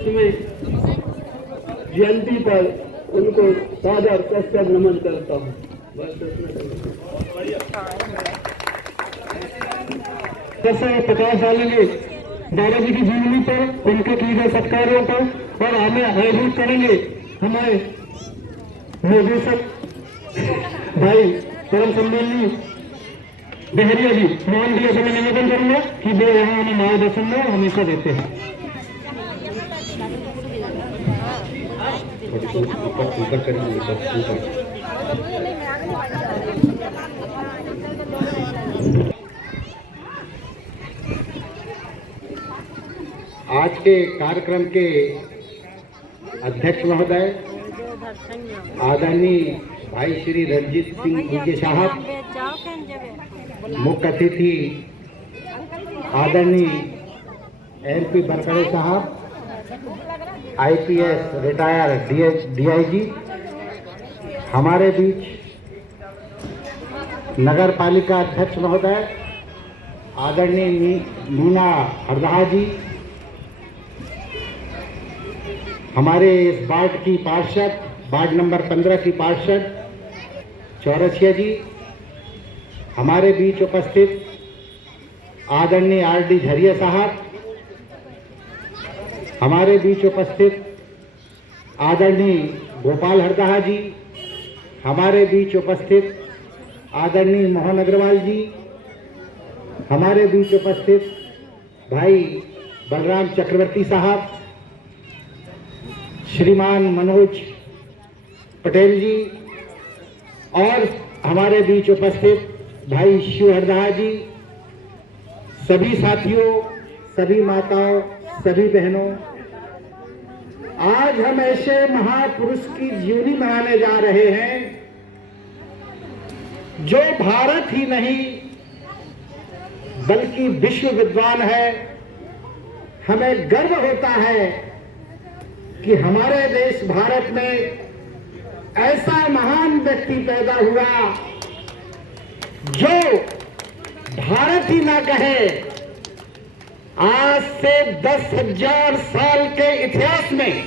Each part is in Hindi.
में जयंती पर उनको सादर कसकर नमन करता हूँ। जैसे 50 साल के दादाजी की जीवनी पर उनके किए गए सत्कार्यों पर और हमें आयोजित करेंगे हमारे निर्देशक भाई परम सम्माननीय डहरिया जी मोहन जी से मैं निवेदन करूंगा कि वे यहाँ हमें मार्गदर्शन में हमेशा देते हैं। आज के कार्यक्रम के अध्यक्ष महोदय आदरणीय भाई श्री रणजीत सिंह जी साहब, मुख्य अतिथि आदरणीय MP बरकड़े साहब, IPS रिटायर DIG, हमारे बीच नगर पालिका अध्यक्ष महोदय आदरणीय मीना हरदहा जी, हमारे इस वार्ड की पार्षद, वार्ड नंबर 15 की पार्षद चौरसिया जी, हमारे बीच उपस्थित आदरणीय RD झरिया साहब, हमारे बीच उपस्थित आदरणीय गोपाल हरदहा जी, हमारे बीच उपस्थित आदरणीय मोहन अग्रवाल जी, हमारे बीच उपस्थित भाई बलराम चक्रवर्ती साहब, श्रीमान मनोज पटेल जी और हमारे बीच उपस्थित भाई शिव हरदहा जी, सभी साथियों, सभी माताओं, सभी बहनों, आज हम ऐसे महापुरुष की जीवनी मनाने जा रहे हैं जो भारत ही नहीं बल्कि विश्व विद्वान है। हमें गर्व होता है कि हमारे देश भारत में ऐसा महान व्यक्ति पैदा हुआ जो भारत ही ना कहे, आज से 10,000 साल के इतिहास में,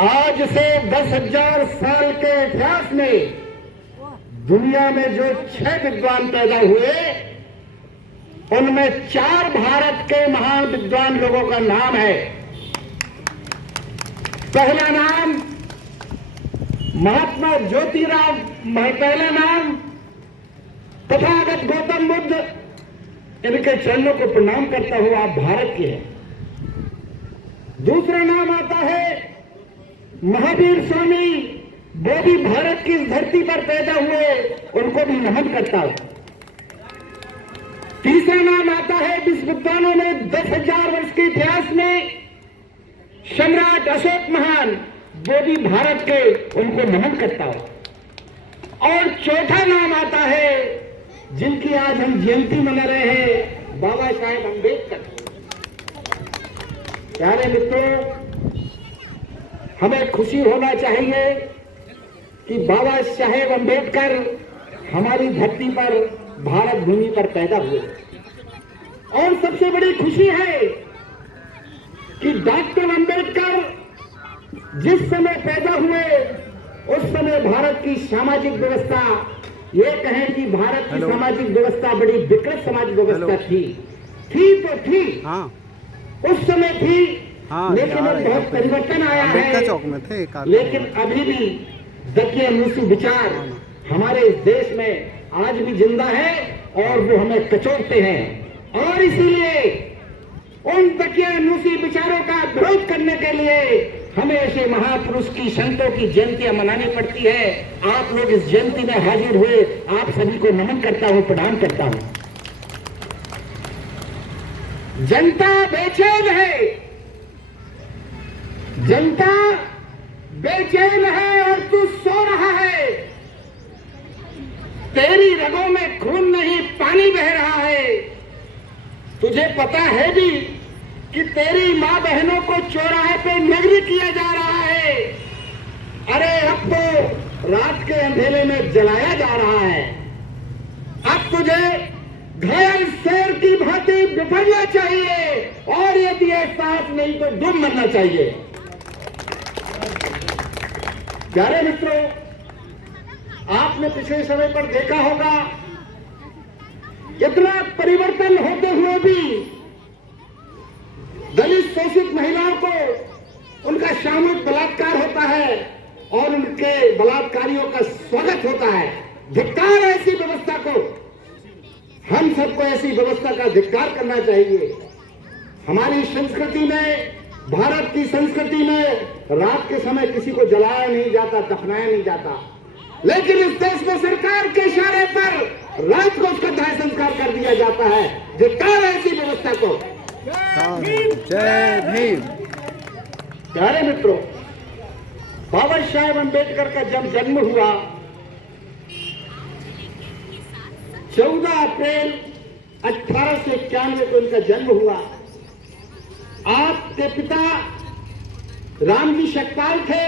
आज से 10,000 साल के इतिहास में दुनिया में जो 6 विद्वान पैदा हुए उनमें 4 भारत के महान विद्वान लोगों का नाम है। पहला नाम महात्मा ज्योतिराव, पहला नाम तथागत गौतम बुद्ध, इनके चरणों को प्रणाम करता हुआ आप भारत के हैं। दूसरा नाम आता है महावीर स्वामी, वो भी भारत की इस धरती पर पैदा हुए, उनको भी नमन करता हूं। तीसरा नाम आता है विश्व विद्वानों में 10,000 वर्ष के इतिहास में सम्राट अशोक महान, वो भी भारत के, उनको नमन करता हूं। और चौथा नाम आता है जिनकी आज हम जयंती मना रहे हैं, बाबा साहेब अम्बेडकर। प्यारे मित्रों, हमें खुशी होना चाहिए कि बाबा साहेब अम्बेडकर हमारी धरती पर, भारत भूमि पर पैदा हुए। और सबसे बड़ी खुशी है कि डॉक्टर अम्बेडकर जिस समय पैदा हुए उस समय भारत की सामाजिक व्यवस्था, ये कहें कि भारत की सामाजिक व्यवस्था बड़ी विकृत सामाजिक व्यवस्था थी तो थी, उस समय थी, लेकिन बहुत परिवर्तन आया है। लेकिन अभी भी दकियानूसी विचार हमारे इस देश में आज भी जिंदा है और वो हमें कचोटते हैं। और इसीलिए उन दकियानूसी विचारों का विरोध करने के लिए हमें ऐसे महापुरुष की, संतों की जयंतियां मनानी पड़ती है। आप लोग इस जयंती में हाजिर हुए, आप सभी को नमन करता हूं, प्रणाम करता हूं। जनता बेचैन है, जनता बेचैन है और तू सो रहा है। तेरी रगों में खून नहीं, पानी बह रहा है। तुझे पता है भी कि तेरी मां बहनों को चौराहे पे नग्न किया जा रहा है। अरे अब तो रात के अंधेरे में जलाया जा रहा है। अब तुझे घायल शेर की भांति बिफरना चाहिए और यदि ये साहस नहीं तो डूब मरना चाहिए। प्यारे मित्रों, आपने पिछले समय पर देखा होगा, इतना परिवर्तन होते हुए भी दलित शोषित महिलाओं को उनका सामूहिक बलात्कार होता है और उनके बलात्कारियों का स्वागत होता है। धिक्कार है ऐसी व्यवस्था को। हम सबको ऐसी व्यवस्था का धिक्कार करना चाहिए। हमारी संस्कृति में, भारत की संस्कृति में रात के समय किसी को जलाया नहीं जाता, दफनाया नहीं जाता, लेकिन इस देश में सरकार के इशारे पर रात को उसका दाह संस्कार कर दिया जाता है। धिक्कार है ऐसी व्यवस्था को। जय भीम। प्यारे मित्रों, बाबा साहेब अम्बेडकर का जब जन्म हुआ 14 अप्रैल 1891 को उनका जन्म हुआ। आपके पिता रामजी शकपाल थे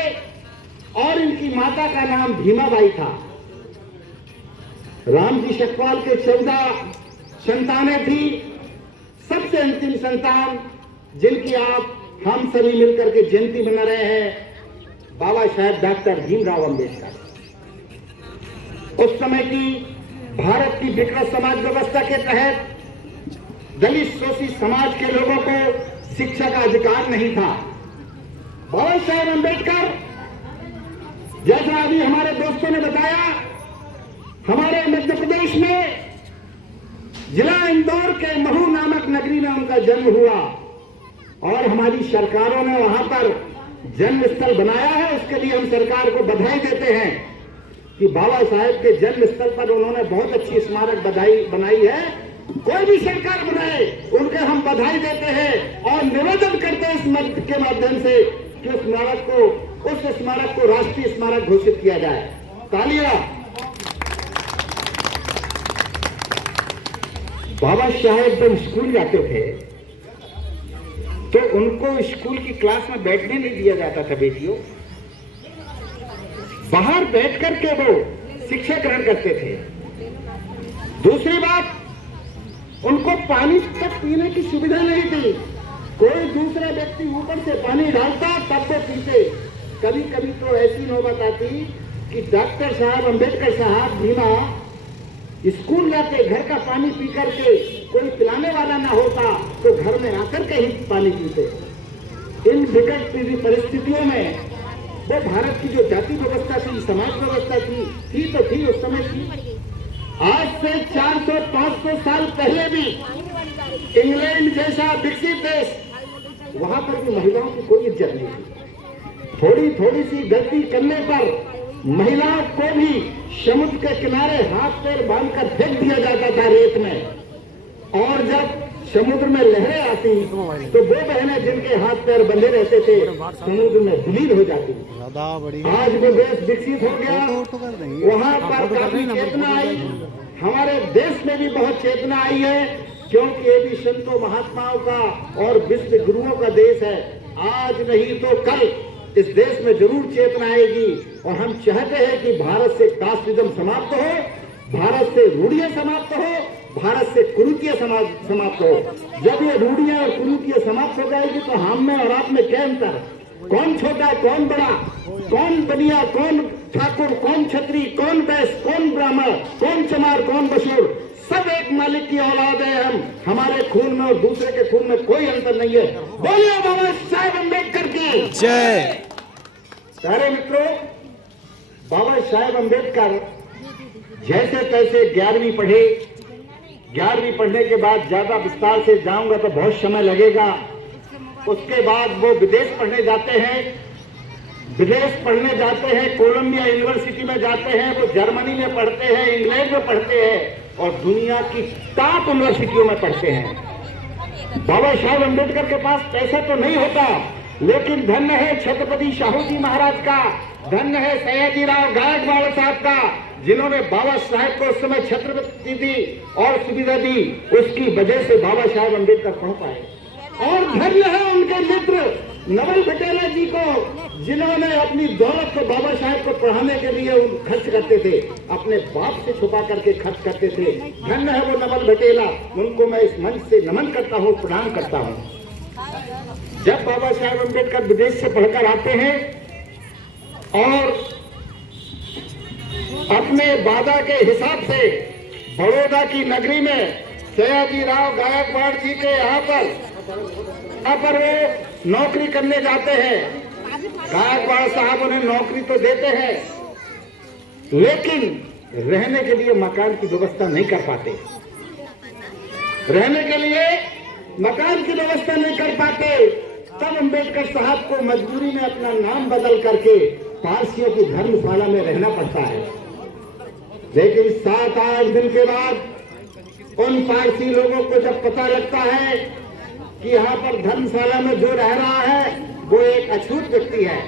और इनकी माता का नाम भीमाबाई था। रामजी शकपाल के 14 संतानें थी। सबसे अंतिम संतान जिनकी हम सभी मिलकर के जयंती मना रहे हैं, बाबा साहेब डॉक्टर भीमराव अम्बेडकर। उस समय की भारत की विकृत समाज व्यवस्था के तहत दलित शोषित समाज के लोगों को शिक्षा का अधिकार नहीं था। बाबा साहेब अम्बेडकर, जैसा अभी हमारे दोस्तों ने बताया, हमारे मध्य प्रदेश में जिला इंदौर के महू नामक नगरी में उनका जन्म हुआ और हमारी सरकारों ने वहां पर जन्म स्थल बनाया है। उसके लिए हम सरकार को बधाई देते हैं कि बाबा साहेब के जन्म स्थल पर उन्होंने बहुत अच्छी स्मारक बनाई है। कोई भी सरकार बनाए उनके हम बधाई देते हैं और निवेदन करते हैं इस मंच के माध्यम से कि उस स्मारक को राष्ट्रीय स्मारक घोषित किया जाए। तालियां। बाबा साहेब जब स्कूल जाते थे तो उनको स्कूल की क्लास में बैठने नहीं दिया जाता था बेटियों। बाहर बैठ करके वो शिक्षा ग्रहण करते थे। दूसरी बात, उनको पानी तक पीने की सुविधा नहीं थी। कोई दूसरा व्यक्ति ऊपर से पानी डालता तब वो पीते। कभी कभी तो ऐसी नौबत आती कि डॉक्टर साहब अम्बेडकर साहब भीमा स्कूल जाते, घर का पानी पी करके कोई पिलाने वाला ना होता तो घर में आकर के ही पानी पीते। इन विकट परिस्थितियों में वो भारत की जो जाति व्यवस्था थी, समाज व्यवस्था थी तो थी उस समय की। आज से 400-500 साल पहले भी इंग्लैंड जैसा विकसित देश, वहां पर भी महिलाओं की कोई इज्जत नहीं थी। थोड़ी थोड़ी सी गलती करने पर महिलाओं को भी समुद्र के किनारे हाथ पैर बांधकर फेंक दिया जाता था रेत में। और जब समुद्र में लहरें आती तो वो बहनें जिनके हाथ पैर बंधे रहते थे समुद्र में विलीन हो जाती। आज वो देश विकसित हो गया, वहां पर काफी चेतना आई। हमारे देश में भी बहुत चेतना आई है, क्योंकि ये भी संतों महात्माओं का और विश्व गुरुओं का देश है। आज नहीं तो कल इस देश में जरूर चेतना आएगी और हम चाहते हैं कि भारत से कास्टिज्म समाप्त हो, भारत से रूढ़ियां समाप्त हो, भारत से कुरीतियां समाप्त हो। जब ये रूढ़ियां और कुरीतियां समाप्त हो जाएगी तो हम में और आप में क्या अंतर? कौन छोटा, कौन बड़ा, कौन बनिया, कौन ठाकुर, कौन छत्री, कौन वैश्य, कौन ब्राह्मण, कौन चमार, कौन बसूर, सब एक मालिक की औलाद है। हमारे खून में और दूसरे के खून में कोई अंतर नहीं है। बोलिए बाबा साहेब अम्बेडकर की जय। प्यारे मित्रों, बाबा साहेब अम्बेडकर जैसे तैसे 11वीं पढ़े। 11वीं पढ़ने के बाद ज्यादा विस्तार से जाऊंगा तो बहुत समय लगेगा। उसके बाद वो विदेश पढ़ने जाते हैं। कोलंबिया यूनिवर्सिटी में जाते हैं। वो जर्मनी में पढ़ते हैं, इंग्लैंड में पढ़ते हैं और दुनिया की टॉप यूनिवर्सिटियों में पढ़ते हैं। बाबा साहेब अम्बेडकर के पास पैसा तो नहीं होता, लेकिन धन्य है छत्रपति शाहू जी महाराज का, धन्य है सयाजीराव गायकवाड़ साहब का, जिन्होंने बाबा साहेब को उस समय छत्रपति दी और सुविधा दी। उसकी वजह से बाबा साहेब अम्बेडकर पढ़ पाए। और धन्य है उनके मित्र नवल भटेला जी को, जिन्होंने अपनी दौलत को बाबा साहेब को पढ़ाने के लिए खर्च करते थे, अपने बाप से छुपा करके खर्च करते थे। धन्य है वो नवल भटेला, उनको मैं इस मंच से नमन करता हूँ, प्रणाम करता हूँ। जब बाबा साहेब अम्बेडकर विदेश से पढ़कर आते हैं और अपने वादा के हिसाब से बड़ौदा की नगरी में सयाजी राव गायकवाड़ जी के यहाँ पर वो नौकरी करने जाते हैं। गायकवाड़ साहब उन्हें नौकरी तो देते हैं, लेकिन रहने के लिए मकान की व्यवस्था नहीं कर पाते। रहने के लिए मकान की व्यवस्था नहीं कर पाते। तब अम्बेडकर साहब को मजबूरी में अपना नाम बदल करके पारसियों की धर्मशाला में रहना पड़ता है। लेकिन 7-8 दिन के बाद उन पारसी लोगों को जब पता लगता है कि यहाँ पर धर्मशाला में जो रह रहा है वो एक अछूत व्यक्ति है,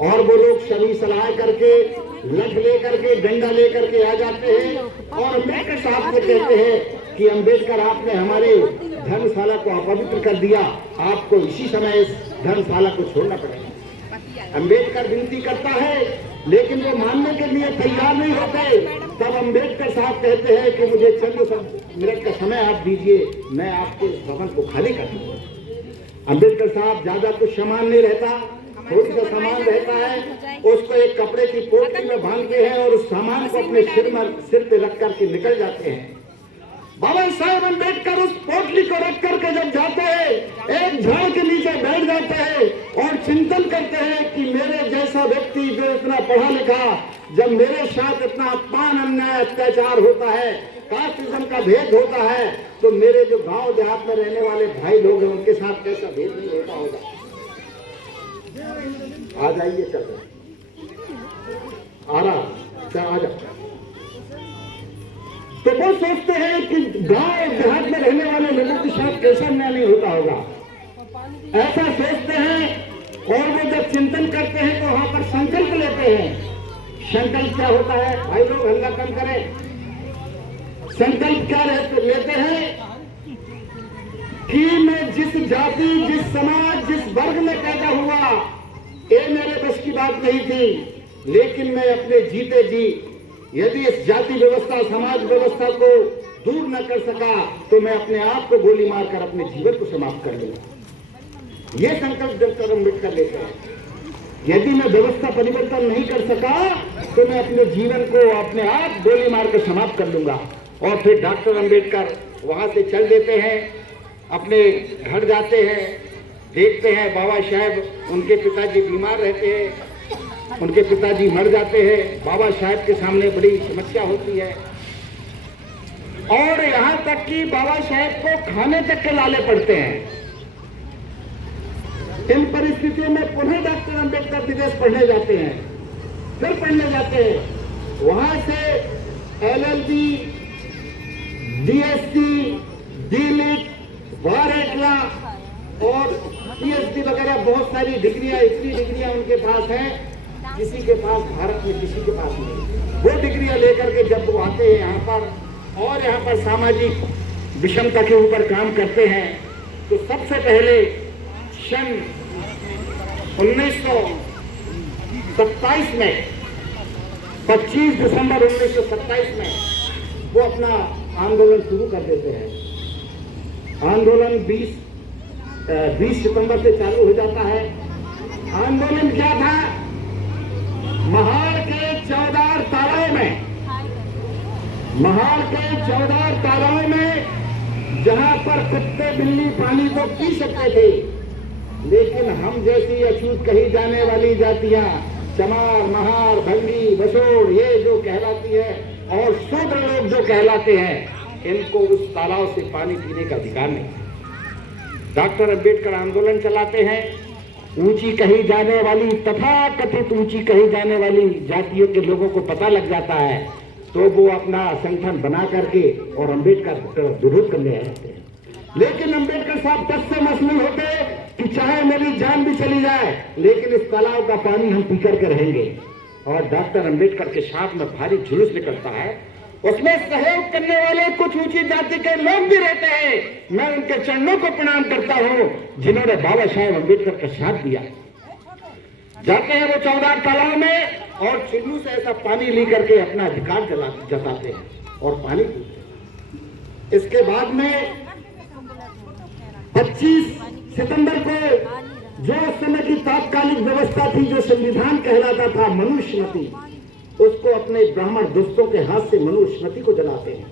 और वो लोग शरीर सलाह करके लठ लेकर के डंडा लेकर के आ जाते हैं और अम्बेडकर साहब से कहते हैं कि अम्बेडकर आपने हमारे धर्मशाला को अपवित्र कर दिया, आपको इसी समय इस धर्मशाला को छोड़ना पड़ेगा। अम्बेडकर विनती करता है, लेकिन वो मानने के लिए तैयार नहीं होते। तब अम्बेडकर साहब कहते हैं कि मुझे चंद मिनट का समय आप दीजिए, मैं आपके इस भवन को खाली कर दूंगा। अम्बेडकर साहब ज्यादा कुछ सामान नहीं रहता, थोड़ी सा सामान रहता है, उसको एक कपड़े की पोटली में बांधते हैं और उस सामान को अपने सिर पे रख करके निकल जाते हैं। बाबा साहेब अम्बेडकर उस पोटली को रख करके जब जाते हैं, एक झाड़ के नीचे बैठ जाते हैं और चिंतन करते हैं कि मेरे जैसा व्यक्ति जो इतना पढ़ा लिखा, जब मेरे साथ इतना अपमान अन्याय अत्याचार होता है, कास्टिज्म का भेद होता है, तो मेरे जो गांव देहात में रहने वाले भाई लोग हैं उनके साथ कैसा भेद नहीं होता होगा। आ जाइए, चल आ रहा, आ जा। तो वो सोचते हैं कि गांव देहात में रहने वाले लोगों के साथ कैसा अन्याय नहीं होता होगा, ऐसा सोचते हैं। और वो जब चिंतन करते हैं तो वहां पर संकल्प लेते हैं। संकल्प क्या होता है भाई लोग, हल्ला कम करें। संकल्प क्या लेते हैं कि मैं जिस जाति, जिस समाज, जिस वर्ग में पैदा हुआ, ये मेरे बस की बात नहीं थी, लेकिन मैं अपने जीते जी यदि इस जाति व्यवस्था, समाज व्यवस्था को दूर न कर सका तो मैं अपने आप को गोली मारकर अपने जीवन को समाप्त कर लूंगा। ये संकल्प डॉक्टर अम्बेडकर लेते हैं। यदि मैं व्यवस्था परिवर्तन नहीं कर सका तो मैं अपने जीवन को अपने आप गोली मारकर समाप्त कर लूंगा। और फिर डॉक्टर अम्बेडकर वहां से चल देते हैं, अपने घर जाते हैं, देखते हैं बाबा साहेब, उनके पिताजी बीमार रहते हैं, उनके पिताजी मर जाते हैं। बाबा साहेब के सामने बड़ी समस्या होती है और यहाँ तक कि बाबा साहेब को खाने तक के लाले पड़ते हैं। इन परिस्थितियों में पुनः डॉक्टर अम्बेडकर विदेश पढ़ने जाते हैं, फिर पढ़ने जाते हैं। वहां से LLB, DSc, D.Litt, वारेटला और PhD वगैरह बहुत सारी डिग्रियां, इतनी डिग्रियां उनके पास हैं, किसी के पास भारत में किसी के पास नहीं। वो डिग्रियां लेकर के जब वो आते हैं यहाँ पर और यहाँ पर सामाजिक विषमता के ऊपर काम करते हैं, तो सबसे पहले सन 1927 में 25 दिसंबर 1927 में वो अपना आंदोलन शुरू कर देते हैं। आंदोलन 20 सितंबर से चालू हो जाता है। आंदोलन क्या था? महाड़ के 14 तालाब में, महाड़ के 14 तालाब में जहां पर कुत्ते बिल्ली पानी को पी सकते थे, लेकिन हम जैसी अछूत कही जाने वाली जातियां, चमार, महार, भंगी, बसोड़, ये जो कहलाती है, और शूद्र लोग जो कहलाते हैं, इनको उस तालाब से पानी पीने का अधिकार नहीं। डॉक्टर अम्बेडकर आंदोलन चलाते हैं। ऊंची कही जाने वाली, तथा कथित ऊंची कही जाने वाली जातियों के लोगों को पता लग जाता है, तो वो अपना संगठन बना करके और अम्बेडकर विरोध करने आते हैं। लेकिन अम्बेडकर साहब तक से मसलूल होते कि चाहे मेरी जान भी चली जाए, लेकिन इस तालाब का पानी हम पी करके रहेंगे। और डॉक्टर अम्बेडकर के साथ में भारी जुलूस निकलता है, उसमें सहयोग करने वाले कुछ ऊंची जाति के लोग भी रहते हैं। मैं उनके चरणों को प्रणाम करता हूं जिन्होंने बाबा साहेब अम्बेडकर का साथ दिया। जाते हैं वो 14 तालाब में और चुल्लू से ऐसा पानी लेकर के अपना अधिकार जताते हैं और पानी पीते हैं। इसके बाद में 25 सितंबर को जो उस समय की तात्कालिक व्यवस्था थी, जो संविधान कहलाता था मनुस्मृति, उसको अपने ब्राह्मण दोस्तों के हाथ से मनुस्मृति को जलाते हैं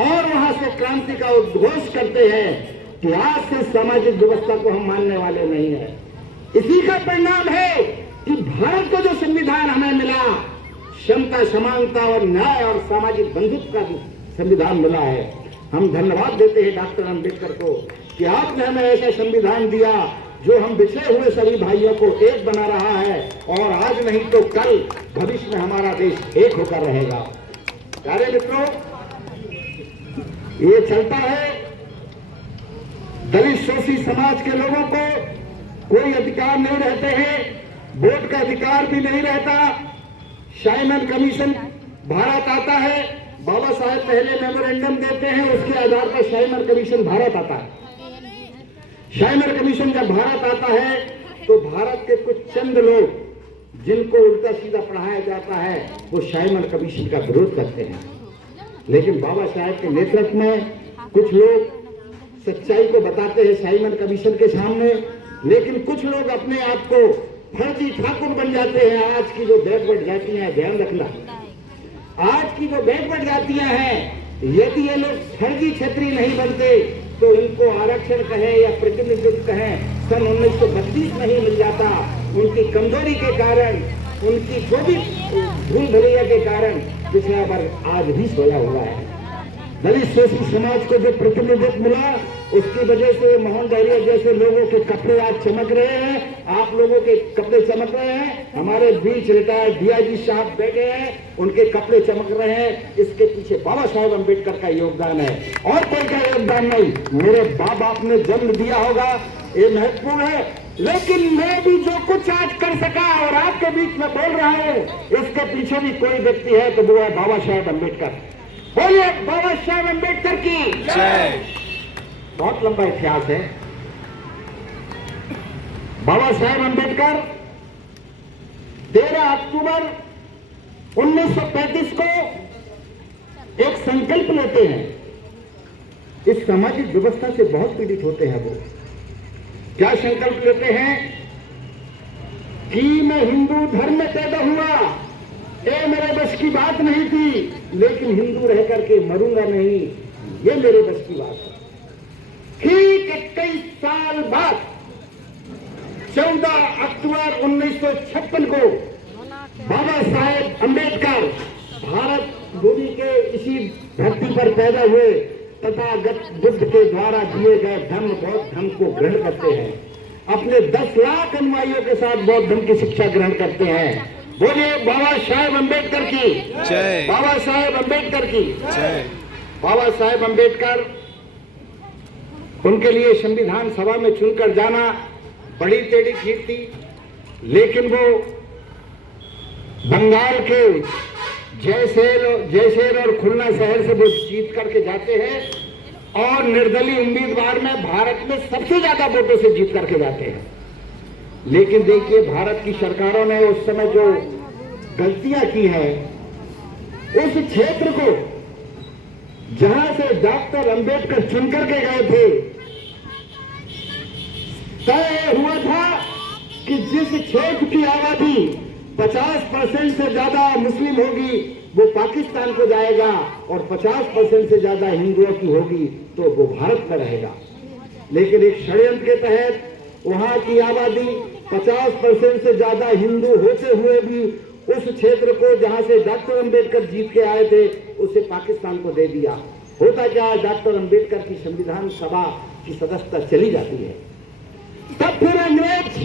और वहां से क्रांति का उद्घोष करते हैं कि आज से सामाजिक व्यवस्था को हम मानने वाले नहीं है। इसी का परिणाम है कि भारत को जो संविधान हमें मिला, क्षमता, समानता और न्याय और सामाजिक बंधुत्व का संविधान मिला है। हम धन्यवाद देते हैं डॉक्टर अंबेडकर को कि आपने हमें ऐसा संविधान दिया जो हम बिछड़े हुए सभी भाइयों को एक बना रहा है और आज नहीं तो कल भविष्य में हमारा देश एक होकर रहेगा। प्यारे मित्रों, ये चलता है, दलित शोषित समाज के लोगों को कोई अधिकार नहीं रहते हैं, वोट का अधिकार भी नहीं रहता। शाइमन कमीशन भारत आता है, बाबा साहेब पहले मेमोरेंडम देते हैं, उसके आधार पर शाइमन कमीशन भारत आता है। शाइमर कमीशन जब भारत आता है तो भारत के कुछ चंद लोग जिनको उल्टा सीधा पढ़ाया जाता है वो शाइमर कमीशन का विरोध करते हैं, लेकिन बाबा साहेब के नेतृत्व में कुछ लोग सच्चाई को बताते हैं शाइमर कमीशन के सामने, लेकिन कुछ लोग अपने आप को फर्जी ठाकुर बन जाते हैं। आज की जो बैकवर्ड जातियां हैं, ध्यान रखना, आज की जो बैकवर्ड जातियां हैं, यदि ये लोग फर्जी क्षेत्रीय नहीं बनते तो इनको आरक्षण कहे या प्रतिनिधित्व कहे सन 1932 नहीं मिल जाता। उनकी कमजोरी के कारण, उनकी जो भी भूल भुलैया के कारण पिछड़ा वर्ग आज भी सोया हुआ है। दलित शोषित समाज को जो प्रतिनिधित्व मिला उसकी वजह से मोहन डहरिया जैसे लोगों के कपड़े आज चमक रहे हैं, आप लोगों के कपड़े चमक रहे हैं। हमारे बीच रिटायर्ड डीआईजी साहब बैठे हैं, उनके कपड़े चमक रहे हैं। इसके पीछे बाबा साहेब अम्बेडकर का योगदान है और कोई का योगदान नहीं। मेरे बाप बाप ने जन्म दिया होगा, ये महत्वपूर्ण है, लेकिन मैं भी जो कुछ आज कर सका और आपके बीच में बोल रहा हूँ, इसके पीछे भी कोई व्यक्ति है तो वो है बाबा साहेब अम्बेडकर। बोलिए बाबा साहेब अम्बेडकर की जय। बहुत लंबा इतिहास है। बाबा साहेब अम्बेडकर 13 अक्टूबर 1935 को एक संकल्प लेते हैं। इस सामाजिक व्यवस्था से बहुत पीड़ित होते हैं वो। क्या संकल्प लेते हैं कि मैं हिंदू धर्म में पैदा हुआ, ये मेरे बस की बात नहीं थी, लेकिन हिंदू रह करके मरूंगा नहीं, ये मेरे बस की बात है। ठीक 21 साल बाद 14 अक्टूबर 1956 को बाबा साहेब अम्बेडकर भारत भूमि के इसी धरती पर पैदा हुए तथागत बुद्ध के द्वारा दिए गए धर्म बौद्ध धर्म को ग्रहण करते हैं। अपने 10 लाख अनुयायियों के साथ बौद्ध धर्म की शिक्षा ग्रहण करते हैं। बोलिए बाबा साहेब अम्बेडकर की जय। बाबा साहेब अम्बेडकर की जय। बाबा साहेब अम्बेडकर, उनके लिए संविधान सभा में चुनकर जाना बड़ी टेढ़ी खीर थी, लेकिन वो बंगाल के जयसेर और खुलना शहर से वो जीत करके जाते हैं और निर्दलीय उम्मीदवार में भारत में सबसे ज्यादा वोटों से जीत करके जाते हैं। लेकिन देखिए, भारत की सरकारों ने उस समय जो गलतियां की है, उस क्षेत्र को जहां से डॉक्टर अंबेडकर चुनकर के गए थे, तय हुआ था कि जिस क्षेत्र की आबादी 50% से ज्यादा मुस्लिम होगी वो पाकिस्तान को जाएगा और 50% से ज्यादा हिंदुओं की होगी तो वो भारत में रहेगा। लेकिन एक षड्यंत्र के तहत वहां की आबादी 50% से ज्यादा हिंदू होते हुए भी उस क्षेत्र को जहां से डॉक्टर अंबेडकर जीत के आए थे उसे पाकिस्तान को दे दिया। होता क्या, डॉक्टर अंबेडकर की संविधान सभा की सदस्यता चली जाती है। तब फिर अंग्रेज,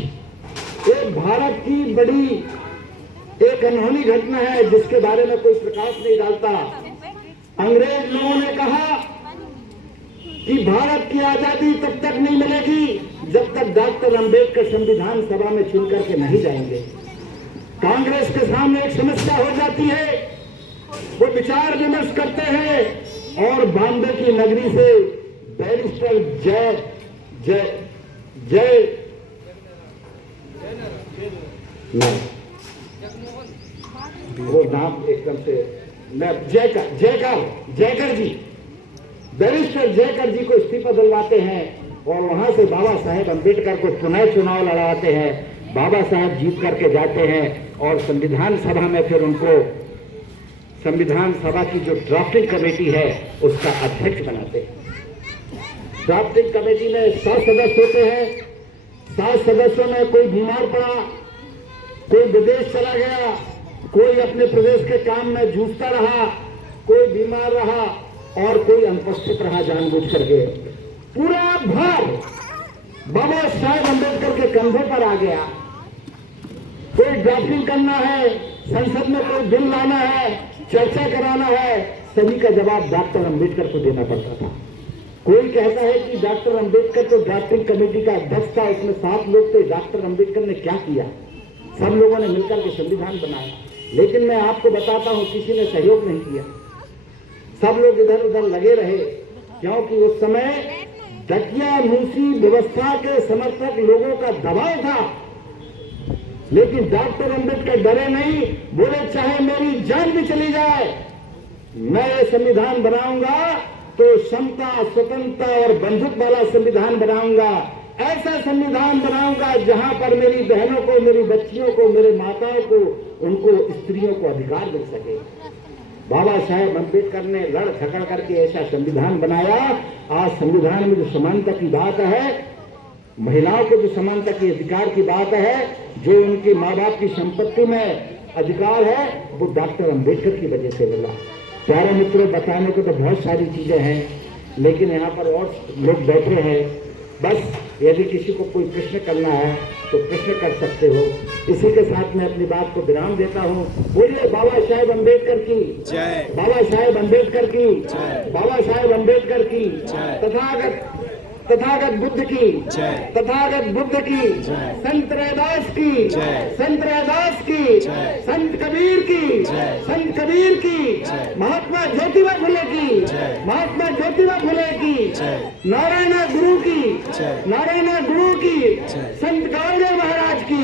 एक भारत की बड़ी एक अनहोनी घटना है जिसके बारे में कोई प्रकाश नहीं डालता। अंग्रेज लोगों ने कहा कि भारत की आजादी तब तक नहीं मिलेगी जब तक डॉक्टर अंबेडकर संविधान सभा में चुन करके नहीं जाएंगे। कांग्रेस के सामने एक समस्या हो जाती है, वो विचार विमर्श करते हैं और बॉम्बे की नगरी से बैरिस्टर जय जय जय वो नाम एकदम से मैं जयकर जी, बैरिस्टर जयकर जी को इस्तीफा दिलवाते हैं और वहां से बाबा साहेब अम्बेडकर को पुनः चुनाव लड़ाते हैं। बाबा साहेब जीत करके जाते हैं और संविधान सभा में फिर उनको संविधान सभा की जो ड्राफ्टिंग कमेटी है उसका अध्यक्ष बनाते हैं। ड्राफ्टिंग कमेटी में 7 सदस्य होते हैं। 7 सदस्यों में कोई बीमार पड़ा, कोई विदेश चला गया, कोई अपने प्रदेश के काम में जूझता रहा, कोई बीमार रहा और कोई अनुपस्थित रहा जानबूझ करके। पूरा भार बाबा साहेब अम्बेडकर के कंधों पर आ गया। कोई ड्राफ्टिंग करना है, संसद में कोई बिल लाना है, चर्चा कराना है, सभी का जवाब डॉक्टर अम्बेडकर को देना पड़ता था। कोई कहता है कि डॉक्टर अम्बेडकर तो ड्राफ्टिंग कमेटी का अध्यक्ष था, उसमें 7 लोग थे, डॉक्टर अम्बेडकर ने क्या किया? सब लोगों ने मिलकर के संविधान बनाया। लेकिन मैं आपको बताता हूं, किसी ने सहयोग नहीं किया। सब लोग इधर उधर लगे रहे, क्योंकि उस समय दकिया मूसी व्यवस्था के समर्थक लोगों का दबाव था। लेकिन डॉक्टर अम्बेडकर डरे नहीं, बोले चाहे मेरी जान भी चली जाए, मैं ये संविधान बनाऊंगा तो समता, स्वतंत्रता और बंधुत्व वाला संविधान बनाऊंगा। ऐसा संविधान बनाऊंगा जहां पर मेरी बहनों को, मेरी बच्चियों को, मेरे माताओं को, उनको, स्त्रियों को अधिकार मिल सके। बाबा साहेब अम्बेडकर ने लड़ झगड़ करके ऐसा संविधान बनाया। आज संविधान में जो समानता की बात है, महिलाओं को जो समानता की अधिकार की बात है, जो उनके माँ बाप की संपत्ति में अधिकार है, वो डॉक्टर अम्बेडकर की वजह से मिला। प्यारे मित्रों, बताने को तो बहुत सारी चीजें हैं, लेकिन यहाँ पर और लोग बैठे हैं। बस यदि किसी को कोई प्रश्न करना है तो प्रश्न कर सकते हो। इसी के साथ मैं अपनी बात को विराम देता हूँ। बोलिए बाबा साहेब अम्बेडकर की जय, बाबा साहेब अम्बेडकर की जय, बाबा साहेब अम्बेडकर की जय, तथागत बुद्ध की जय, तथागत बुद्ध की जय, संत रैदास की जय, संत रैदास की जय, संत कबीर की जय, संत कबीर की जय, महात्मा ज्योतिबा फुले की जय, महात्मा ज्योतिबा फुले की जय, नारायण गुरु की जय, नारायण गुरु की जय, संत गाडगे महाराज की